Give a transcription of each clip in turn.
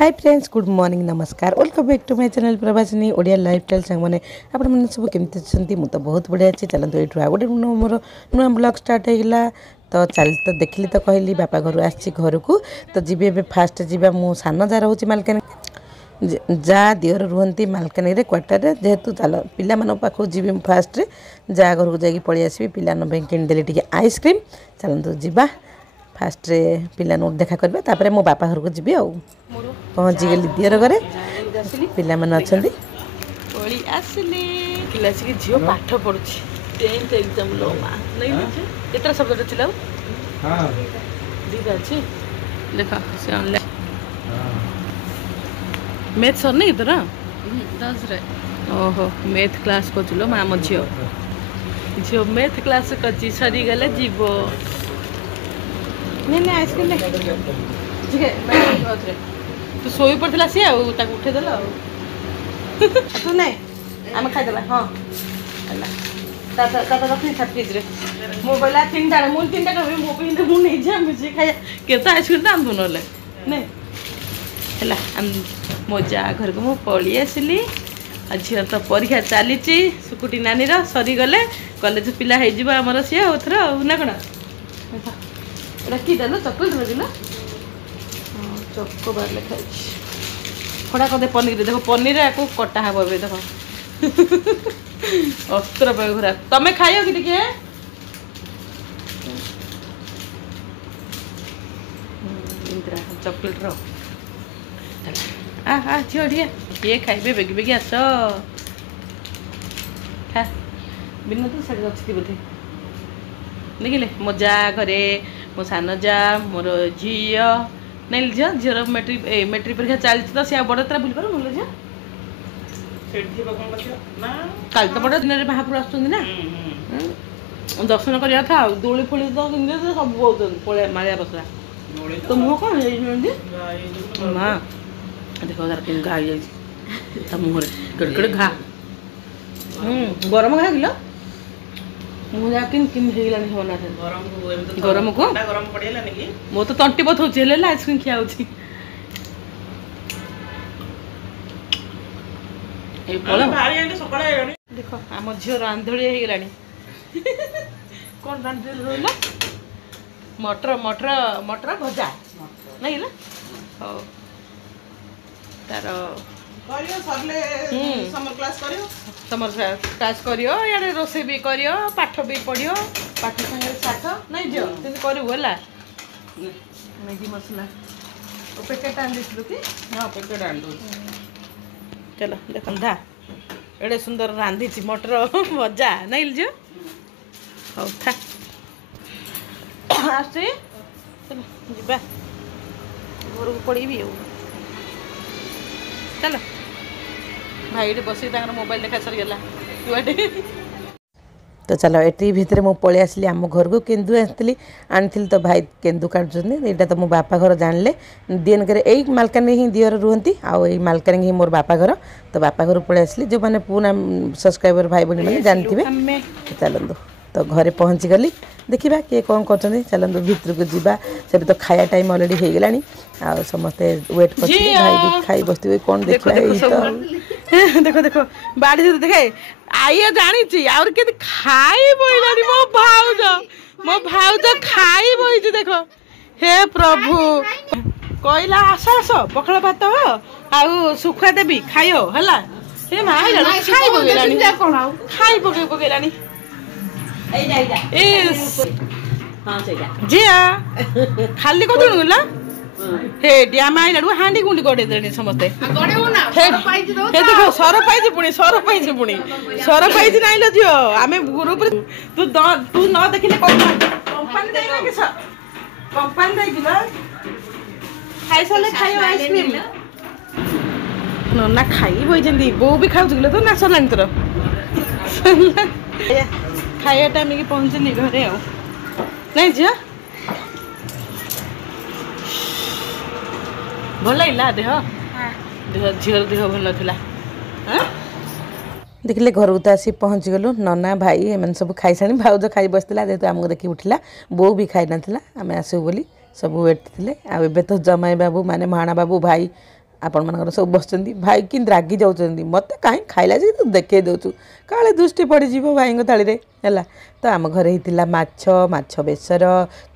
हाय friends good morning नमस्कार welcome back to my channel Prabhasini Odia lifestyle सांग मैंने आपने सब केमती मुझे बहुत बढ़िया अच्छी चलते ये गोटे मोर नुआ ब्लॉग स्टार्ट होगा तो चल तो देखली तो कहली बापा घर आसी घर को तो जी फास्ट जावा मु सान जा रोचे मालकान जा दिवर रुहती मालकानगिरी क्वार्टर जेहेतु चल पिला पाखु जी फास्ट जा घर को जाकि पलि आसबि पिला किनीदेली टी आइसक्रीम चलतु जा फास्ट पिला देखा करबा तापर मो बापा घर को जीवी आ पहुँची गली दियर घरे पिला माने अछंती ओली आसले क्लास के झियो पाठ पढुछि 10th एग्जाम लो मा नहीं लिखे केतरा सब्जेक्ट छिला हां दीदा छी देखा से ऑनलाइन मैथ सर नहीं तोरा 10 रे ओहो मैथ क्लास को चलो मा म झियो झियो मैथ क्लास कची सरी गले जीवो नहीं आइसक्रीम ले ठीक है मैं तू सोई पड़ता सी उठे देला तू नहीं आम खाईदेला हाँ रखी फ्रिज रे मोबाइल तीन टा मुझे तीन टा मो पे मुझे जा खाई के आइसक्रीम तो आमु नहीं है मो जा घर को मुझे पलि आसली झील तो परीक्षा चली सुकुटी नानी सरीगले कॉलेज पिला होमर सी थर ना कौन कि देल चॉकलेट दिल चोको बार लिखा खड़ा कर दे पनीर देखो पनीर को कटा हे देख अस्त्र घुरा तुम्हें खाइयो कि टिके चॉकलेट रो झील टे किए खाइबे बेगी बेगी आस खा बिना तो साड़ी अच्छी बोधे देखिले मो जा घरे मो सान जा मोर झी नहीं झील झीर मेट्रिक परीक्षा चलती तो सी बड़ तरह बुझ पार बोल झील कल तो बड़ दिन महापुर आसुना दर्शन करवा था दोली फोली तो सब बहुत पड़े मारिया बसला तो मुह कौन माँ देखो तार कि घा जा मुहर केड़े केड़े घा गरम घा किलो मुझे किन किन हेगलानी होना गरम को गरम पड़ेला नहीं मो तो तंटी बथ होची हेले आइसक्रीम खिया होची ए पळ भारी आंटे सकाळे देखो हम झियो रांधोळी हेगलानी कोन रांधोळी रोला मटर मटर मटर भजा नहीं ला हो तार करियो सरले समर क्लास करियो याडे रोसे भी करियो पाठ भी पढ़ियो पाठ संगे साठ नहीं जो ते करू होला मैगी मसाला ओ पैकेट आन दिसलु कि हां पैकेट आन दो चलो देखन धा एडे सुंदर रांधी छि मटर भजा नहीं जो हो था आसे चलो जिबा घर को पड़ीबी चलो भाई बस मोबाइल देखा सरीगला तो चलो ये भितर मुझे पलि आसली आम घर को केन्दु आसती आनी तो भाई केन्दु काटुँचा तो मो बापा घर जानले दिएन करे यही मालकानी ही दियर रुहती आउ मालकानी ही मोर बापा घर तो बापा घर पलि आसली जो मैंने पुना सब्सक्राइबर भाई बहनी मैंने जानते चलतु तो घरे पहुँची गली देखा किए कौन कर चलतु भितर को जीवा से तो खाया टाइम अलरेडी हो गलानी आ समस्ते वेट कर भाई भी खाई बसते कौन देखा देखो देखो बाड़ी से देखे आइए जानी और के खाई बोइलानी मो भाउज खाई बोइछ देखो हे प्रभु कहला आस आस पखाल भात हो आउ सुखुआ देवी खाइयो हला हे मां खाई बोइलानी खाई पकेलानी जी खाली कत गला हे डैम आइला हांडी गुंडी गड़े देनी समस्ते देखो सर पाई पुणी सर पाई नाइल झील आम ग्रुप तू तू न देखिले कंपानी देना किस कंपानी देगी खाई सारे खाई आइसक्रीम ना खाई बही बो भी खाऊ तो ना सरलानी तोर खाया टाइम की पहुँचली घरे आ नहीं झील भल लगा देह झील देह भल था देखिले घर को तो आसी पहुँची गलु नना भाई एम सब खाई सानी भाउज खाई बसला जेहतु आमको देखी उठला बो भी खाई ना आम आसू बोली सब वेट थे आबे तो जमाई बाबू माने महाणा बाबू भाई आपण मानकर सब बस भाई कि रागी जाऊँच मत कहीं खाइला जे तू देखे दौचु काले दृष्टि पड़ज भाई थाली है। तो आम घर होता माछ बेसर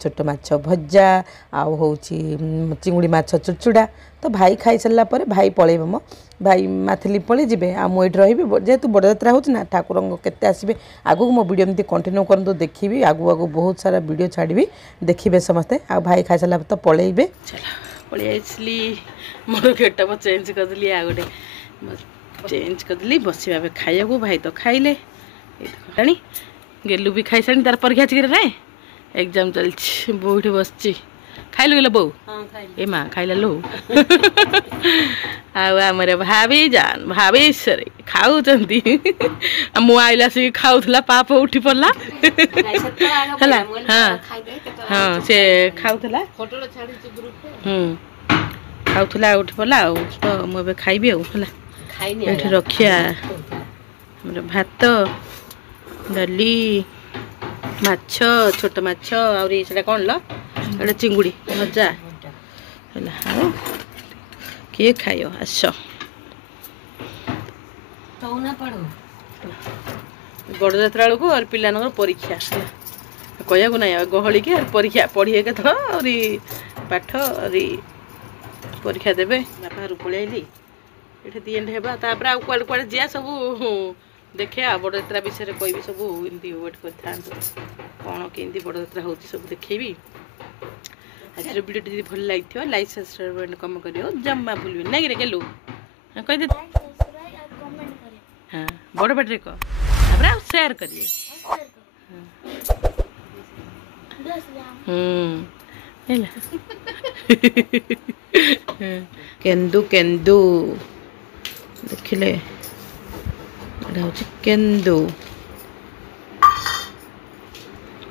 छोट माछ भजा आउ हूँ चिंगुड़ी माछ चुचुड़ा। तो भाई खाई सारा पर भाई पलैब मो भाई माथिली पलि जी आ मुझे रही जेहेतु बड़ यात्रा होना ठाकुर केते आसबे आगू मो वीडियो एमती कंटिन्यू करतु देखी आगू आगू बहुत सारा वीडियो छाड़ी देखिए समस्ते आ भाई खाई सारा तो पलैबे। पलि मोर गेटअप चेंज करदेली आ गोटे चेंज करदेली बसवा खाइबा भाई तो खाइले गेलु भी खाई सारी तार परीक्षा चिके ना एग्जाम चलती बोठी बस खाइलु गल बो ए माँ खाइला लो आमर भाभी जान भाभी सर खाऊ मु आइला से खाऊला पाप उठी पड़ला है। हाँ हाँ से खाऊला खाऊला उठी पड़ला तो मुझे खाइबी आए रखिया भात डाली माछ छोट माछ आउरी कौन लो एटा चिंगुड़ी भजा है किए खाइयो आस बड़ यात्रा बेलू और पिलानर परीक्षा कहू ना गहली के परीक्षा पढ़ी के तो आउरी पाठ आउरी परीक्षा देवे बाहर पलैली ये दी एंड हेबा तापर आ कुआडे कुआडे जिया सब देखे बड़ यात्रा विषय कहबी सब एमती वेट कर कौन केमती बड़ यात्रा हो सब देखेबी। आज वीडियो टी भल लगी लाइक सब्सक्राइब कम करियो जम्मा भूल ना कि गेलु कह दे हाँ बड़ बाटे कह शेयर करिए केंदू केंदू देखिले केंदू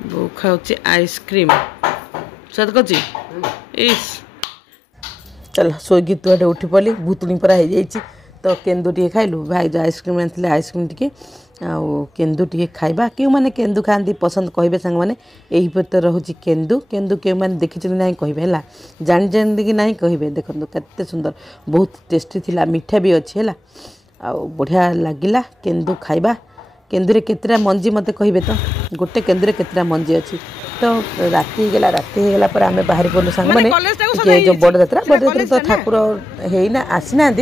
बो खाऊँ आइसक्रीम सत कची इस चल शोगी तुआटे उठी पड़ी भूतुणी परा हो जाइए तो केंदू टे खाइलु भाई जो आइसक्रीम आनी आइसक्रीम टी केंदू टे खाइबा क्यों मैंने केंदू खाती पसंद कहे सांग मैंने यही तो रोचे केंदू केंदू क्यों मैंने देखी ना कहे है जानी जानी कि ना कहे देखो केते सुंदर बहुत टेस्टी थिला मीठा भी अच्छी है आ बढ़िया लगिला केंदू खाइबा केंदुरे केतरा मंजी मते कहिबे तो गोटे केंदुरे केतरा मंजी अच्छी। तो राति होगा पर आम बाहर पड़ू सांग मैंने जो बड़ यात्रा तो ठाकुर है आसीना आम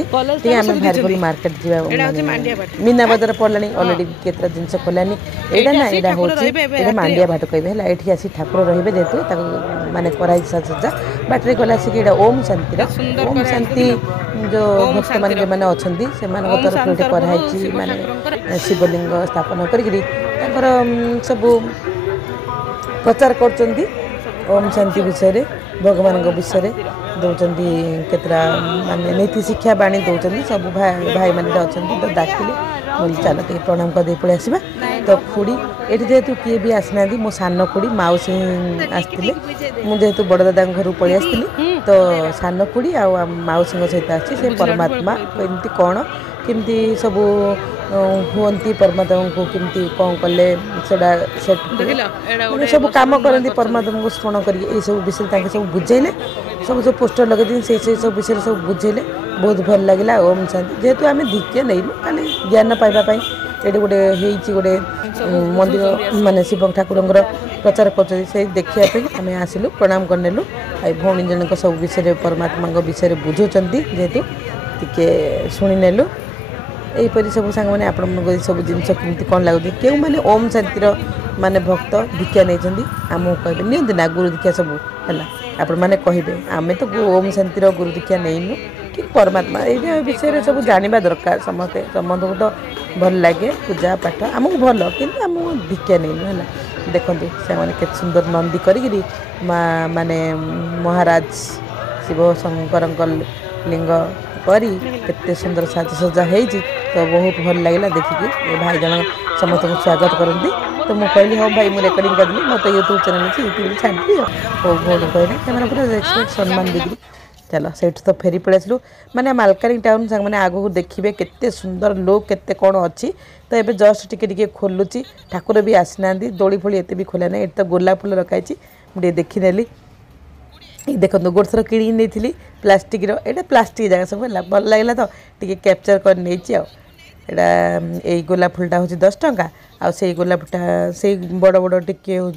बाहर पड़ू मार्केट जावा मीना बजार पड़ा अलरेडी केतरा जिनस खोलानी यहाँ ना यहाँ हूँ मांडिया भाट कहे ये आसी ठाकुर रे जेहेतु माने कराई सजा बाटर गला आसिक ओम शांति जो भक्त मैंने जो मैंने अच्छा तरफ कराई माने शिवलिंग स्थापन कर सब प्रचार कर ओम शांति विषय भगवान विषय दौरान केतरा माने नीति शिक्षा बाणी दौरान सब भाई मैंने अच्छा तो डाकिले मुझे चल टे प्रणाम कर पलि आसवा। तो खुड़ी ये जेहेतु किए भी आसना मो सान खुड़ी मौसी आसते मुझे बड़ दादा घर पलि आसती तो सान खुड़ी आ मौसी सहित आसी परमात्मा एमती कौन केमती सब हुंती परमात्मा को केमती कौन कले सब कम करती परमात्मा को स्मरण कर सब विषय सब बुझेले सब जो पोस्टर लगे से सब विषय सब बुझेले बहुत भल लगे। ओम शांति जेहेतु आम दीक्षा नहीं खाली ज्ञान पाइबापी ये गोटे गोटे मंदिर माने शिव ठाकुर प्रचार कर देखिए आम आसिलु प्रणाम करनेलु भौणी जन सब विषय परमात्मा विषय बुझाऊँ जेहेतु टिके शुणी नेलु यहीपरि सब सांग मैंने आपण सब जिन कमी कौन लगुच क्यों मैंने ओम शांतिर माने भक्त दीक्षा नहीं आमको कहे नि ना गुरु दीक्षा सब है आपण मैंने कहे आम तो ओम शांतिर गुरु दीक्षा नहीं कि परमात्मा ये विषय सब जाना दरकार समस्ते समस्त को तो भल लगे पूजा पाठ आमको भल कि आमको दीक्षा नहीं है। देखो से सुंदर नंदी करी माने महाराज शिव शंकर लिंग करी केते सुंदर साजसजा हो तो बहुत भल लगे देखिकी भाई जन समस्त को स्वागत करती तो मुझे कहली हाँ भाई मुझे रेकर्डिंग करदेली मत यूट्यूब चैनल अच्छी यूट्यूब छाड़ी हो भोट कहले से पूरा रेस्पेक्ट सम्मान देगी। चलो से तो फेरी पड़े आसलु मैंने मालकानी टाउन सांग मैंने आगू देखिए केते सुंदर लोक केते कौन अच्छी तो ये जस्ट टिके खोलुची ठाकुर भी आसीना दोली फोली एत भी खोला ना ये तो गोलाप फूल रखाई मुझे देखी नेली देखो गोटे थर कि नहीं प्लास्टिक यहाँ प्लास्टिक जगह सब है भल लगे तो टी कैप्चर कर नहीं यही गोलाप फुलटा हूँ 10 टंका आई गोलाप फुलटा से बड़ बड़ टिके हूँ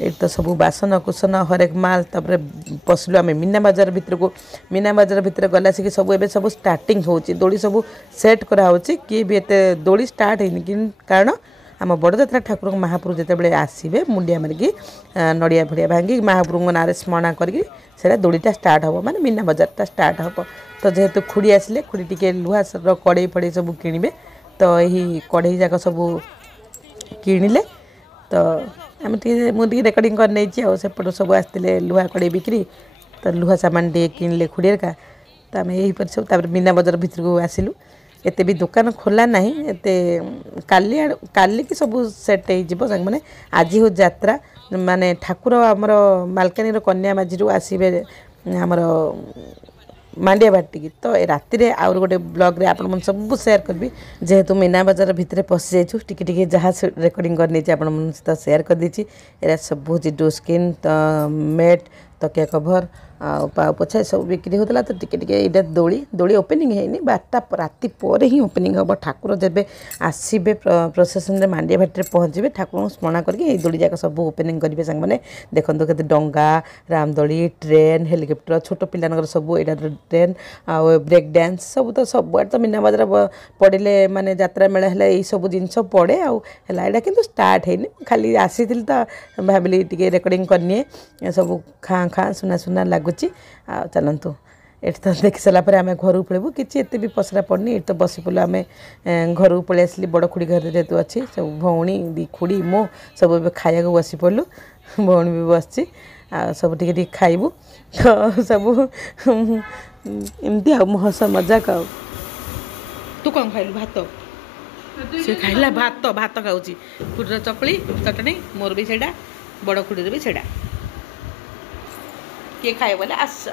ये तो सब बासन कुसन हरेक माल तापर पशिलु आम मीना बजार भितर को मीना बजार भितर गला से सब एवं सब स्टार्टिंग हो दोली सब सेट कराऊँ किए भी एत दोली स्टार्ट है कारण आम बड़जात्रा ठाकुर महाप्रभु जिते आसवे मुंडिया मारिकी नड़िया फड़िया भांगी महाप्रभु ना स्मरण करा दोलीटा स्टार्ट हम माने मीना बजारटा स्टार्ट हम तो जेहेतु खुड़ी आसिले खुड़ी टी लुहा कड़े फड़े सब किणवे तो यही कड़े जाक सब किणिले तो आम मुझे रेकर्डिंग कर नहीं सेपट सब आसते लुहा कड़े बिक्री तो लुहा सामान टे किणिले खुड़ी का तो आम यही पर सब मीना बजार भीतर को आसिलु एते भी दुकान खोला नहीं एते काली की सब सेट हो सांग मैंने आज हो यात्रा माने ठाकुर आमर मालकानी कन्या माझी आसवे आमर मांडिया बाटी तो राति आउर गोटे ब्लॉग रे आपण मन सब शेयर करबी जेहेतु मीना बाजार भितर पशि जाइछु टिके टिके जहाँ रेकर्डिंग कर नहीं आपण मन सहित शेयर कर देछि एरा सब हूँ डो स्किन मेट तकिया कभर पाव पोछा सब बिक्री होता तो टिके टिके ये दोली ओपनिंग है 12टा राति पर ही ओपनिंग हम ठाकुर जब आसवे प्रोसेसन में मांडिया भाटी पहुँचे ठाकुर स्मरण करके दोली जाक सब ओपनिंग करेंगे सांग मैंने देखो के डंगा रामदोली ट्रेन हेलिकप्टर छोट पिलानगर सब यहाँ ट्रेन आ ब्रेक डांस सब तो सब तो मीना बजार पड़े माने यात्रा मेला है यही सब जिन पड़े आला कि स्टार्ट है खाली आसी तो भाविली टे रेकर्डिंग करनी सब खाँ खाँ सुना सुना लगुच चलतु ये तो देख सारापर आम घर को पलू कि एत भी पसरा पड़नी ये तो बस पलु आम घर को पलि आसली बड़ खुड़ी घर जेहतु अच्छी सब भौणी दी खुड़ी मो सब खाया बसी पड़लु भौणी भी बसची सब टे खाइबू तो सब एमती हस मजाक तू कौन खाइलु भात से खाइला भात भात खाऊँ खुड़ीर चकली चटनी मोर भी सेटा बड़ खुड़ीर भी सेटा किए खाए बोले आस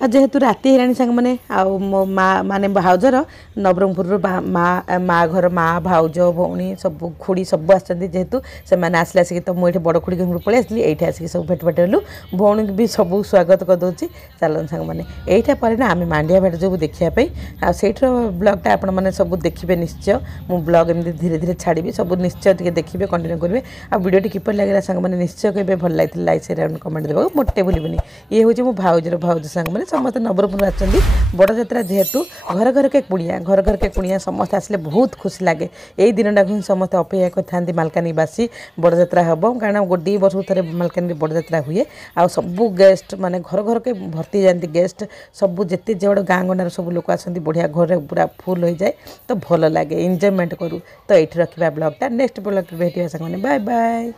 जेहेतु राति है सांग मैंने मो माँ माने भाउजर नवरंगपुर माँ घर माँ भाउज भौणी सब खुड़ी सब आसती जेहेतु से मैंने आसले आसिक तो मुझे बड़ खुड़ी घर पलि आसली ये आसिक सब भेट भेट हलु भौणी भी सब स्वागत करदे चलन सांग मैंने यहीटा पर ना आम मांडिया भाट जो देखापी आठ ब्लॉगटा आपण मैंने सब देखिए निश्चय मु ब्लॉग एमती धीरे धीरे छाड़ी सब निश्चय टे देखिए कंटिन्यू करेंगे आ वीडियो किपर लगे सांग मैंने निश्चय कहे भल लगी लाइक शेयर कमेंट देवा मोटे भूलि ये हूँ मो भाउजर भाउज सांग मैंने समस्त नवरंगपुर आसती बड़ यात्रा जेहेतु घर घर के कुणिया समस्त आसले बहुत खुशी लगे यही दिन ही समस्त अपेक्षा करते मालकानगीवासी बड़ यात्रा हम कारण गोटे वर्ष थे मालकानगि बड़ यात्रा हुए आ सबू गेस्ट माने घर घर के भर्ती जाती गेस्ट सबू जिते जो गाँ गंडार सब लोक आसती बढ़िया घर पूरा फुल हो जाए तो भल लगे एंजॉयमेंट करूँ तो ये रखा ब्लॉगटा नेक्स्ट ब्लॉग भेटिया सांग बाय बाय।